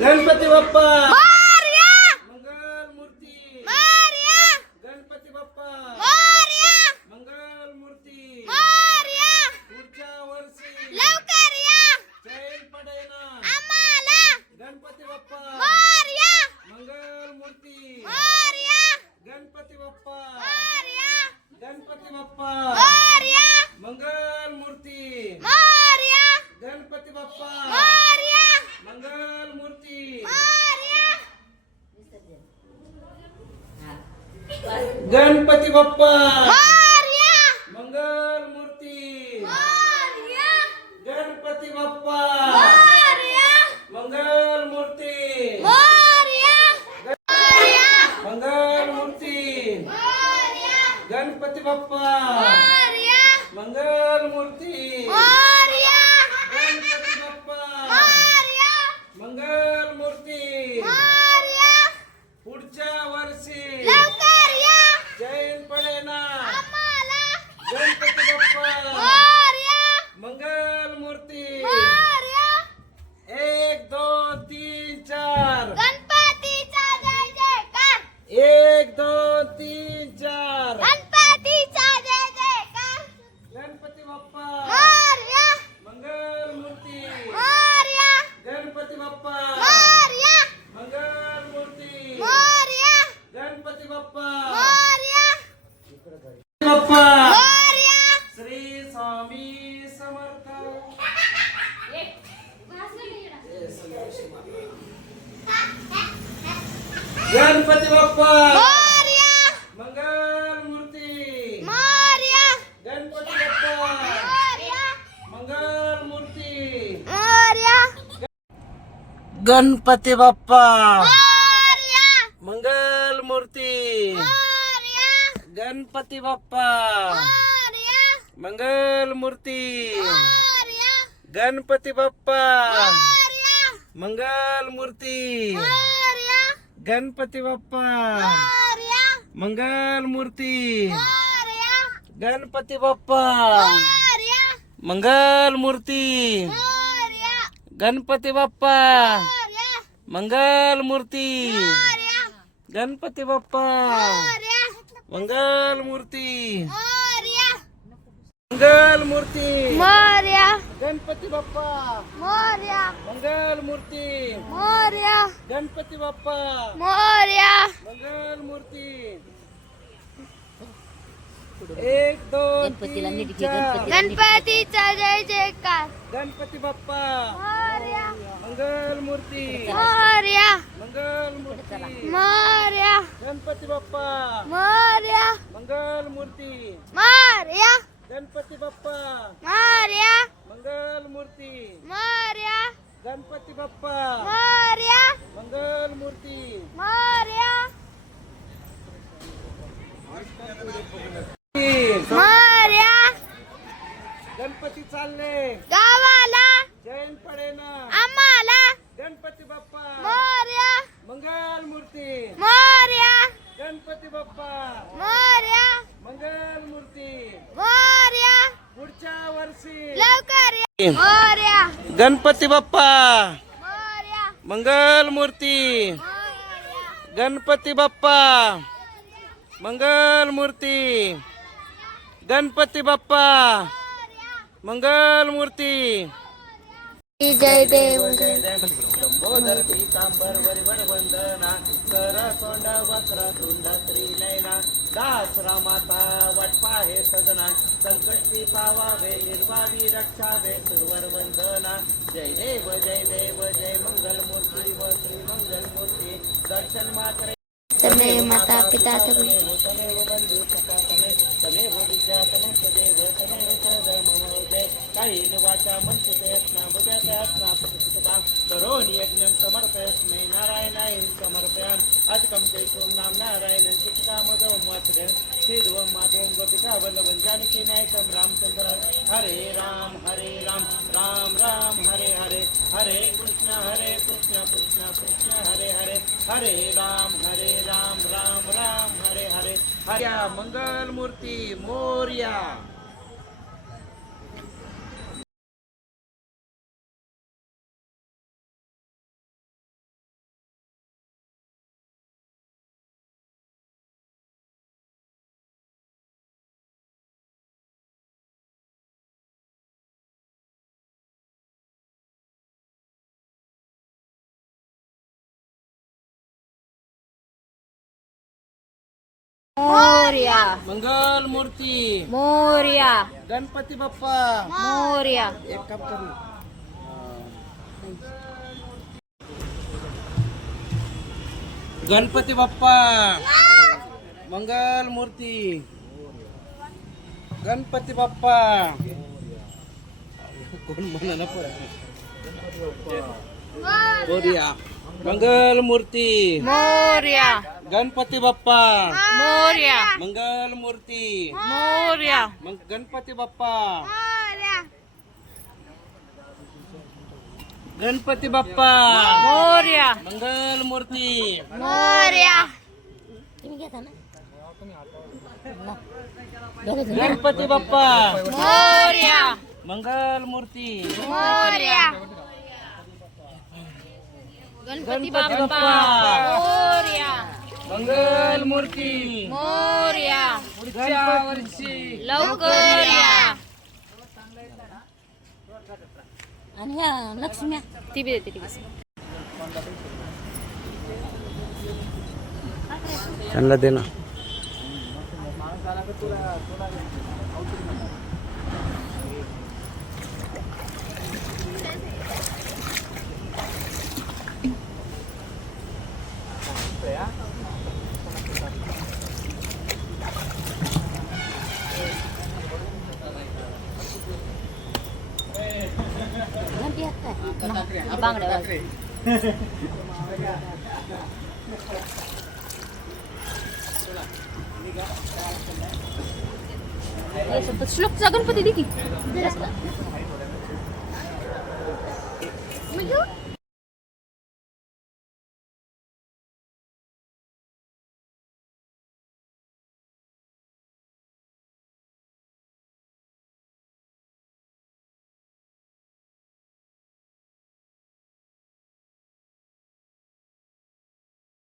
गणपती बाप्पा मोरया मंगल मूर्ती मोरया गणपती बाप्पा मोरया मंगल मूर्ती मोरया पुढच्या वर्षी लवकर या चैन पडेना आम्हाला गणपती बाप्पा मोरया मंगल मूर्ती मोरया गणपती बाप्पा मोरया गणपती बाप्पा मोरया मंगल मूर्ती मोरया गणपती बाप्पा मोरया मंगल मूर्ती मोरया गणपती बाप्पा मोरया मंगल मूर्ती मोरया गणपती बाप्पा मोरया मंगल मूर्ती मोरया मंगल मूर्ती मोरया गणपती बाप्पा मोरया मंगल मूर्ती मोरया गणपती बाप्पा मोरया मंगल मूर्ती मोरया पुढच्या वर्षी लवकर या जैन पडेना आम्हाला गणपती बाप्पा मोरया मंगल मूर्ती मोरया 1 2 3 4 गणपतीचा जय जयकार 1 2 3 4 गणपतीचा जय जयकार गणपती बाप्पा मोरया मंगल मूर्ती मोरया गणपती बाप्पा मोरया मंगल मूर्ती मोरया गणपती बाप्पा मोरया बाप्पा मोरया श्री स्वामी समर्थ गणपती बाप्पा मोरया मंगल मूर्ती मोरया गणपती बाप्पा मोरया मंगल मूर्ती मोरया गणपती बाप्पा मोरया मंगल मूर्ती मोरया गणपती बाप्पा मोरया मंगल मूर्ती मोरया गणपती बाप्पा मोरया मंगल मूर्ती मोरया गणपती बाप्पा मोरया मंगल मूर्ती मोरया गणपती बाप्पा मोरया मंगल मूर्ती मोरया गणपती बाप्पा मोरया मंगल मूर्ती मोरया गणपती बाप्पा मोरया मंगल मूर्ती मोरया मंगल मूर्ती मोरया गणपती बाप्पा मोरया मंगल मूर्ती मोरया गणपती बाप्पा मोरया मंगल मूर्ती 1 2 3 4 गणपतीचा जय जयकार गणपती बाप्पा मोरया मंगल मूर्ती मोरया मंगल मूर्ती मोरया गणपती बाप्पा मोरया मंगल मूर्ती मोरया गणपती बाप्पा मोरया मंगल मूर्ती मोरया गणपती बाप्पा मोरया मंगल मूर्ती मोरया मोरया गणपती चालले गावाला जैन पडेना आम्हाला गणपती बाप्पा मोरया मंगल मूर्ती मोरया गणपती बाप्पा मोरया मंगल मूर्ती मोरया पुढच्या वर्षी लवकर या मोरया गणपती बाप्पा मोरया मंगल मूर्ती मोरया गणपती बाप्पा मंगल मूर्ती गणपती बाप्पा मंगल मूर्ती जय देव लंबोदर पीतांबर वरिवर वंदना कर सोंड वक्र तुंड त्रिनयना दास रामाता वटपाहे सदना संकष्टी पावावे निर्वावी रक्षावे सुरवर वंदना जय देव जय मंगल मूर्ती व श्री मंगल मूर्ती दर्शन मात्रे तमेव माता पिता तमेव बंधू सखा तमेव विद्या तमेव तमेव सधर्ममोदे काही वाचा मंचतेस्ना बुद्ध्यात्ना प्रतिष्ठिता करोनि यज्ञं समर्पयस्मै नारायणाय समर्पयामि अधिकं तेषुं नाम नारायणं चित्तामदो मत्रे श्रीध्रुवं माधवं गोपिका वल्लभं जानकी नायकं रामचंद्र हरे राम राम राम हरे हरे हरे कृष्ण कृष्ण कृष्ण हरे हरे हरे राम राम हरे हरे हरे मंगल मूर्ती मोरया। मोरया मंगल मूर्ती मोरया गणपती बाप्पा मोरया एक काम कर ना. गणपती बाप्पा मंगल मूर्ती गणपती बाप्पा कोण म्हणाला मोरया मंगल मूर्ती मोरया गणपती बाप्पा मोरया मंगल मूर्ती मोरया गणपती बाप्पा गणपती बाप्पा मोरया मंगल मूर्ती मोरया गणपती बाप्पा मोरया मंगल मूर्ती मोरया गणपती बाप्पा मोरया मंगल मूर्ती मोरया पुढच्या वर्षी लवकर या आणि ह्या लक्ष्म्या ती बी देते ती बी. त्यांना दे ना. घंटी हात काय बांगड्या श्लोकचा गणपती देखील